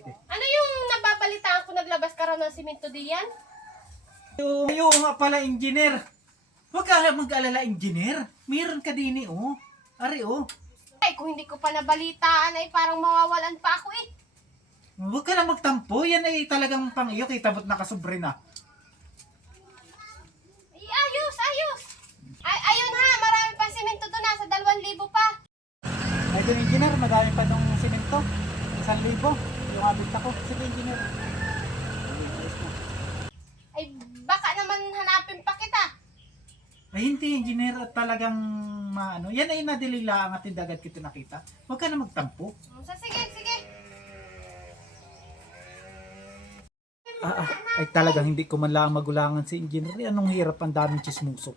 dito. Ano yung nababalitaan ko naglabas ka raw ng simento diyan? Yung nga pala, engineer. Huwag ka mag-alala, engineer. Meron ka din oh. Ari, oh. Ay, kung hindi ko pa nabalitaan ay parang mawawalan pa ako eh. Huwag ka na magtampo. Yan ay talagang pang iyo. Kita mo't nakasobre na. Ay, ayos, ayos. Ay, ayun ha, marami pa simento doon, nasa 2,000 pa. Ay, doon, engineer. Madami pa nung simento. 1,000. Yung abit ako. Sige, engineer. Ay, baka naman hanapin pa kita. Ay, hindi, engineer. At talagang maano. Yan ay nadilila ang ating dagat kita nakita. Huwag ka na magtampo. Sige, sige. Ay talagang hindi ko man lang magulangan si engineer. Anong hirap, ang daming chismusok.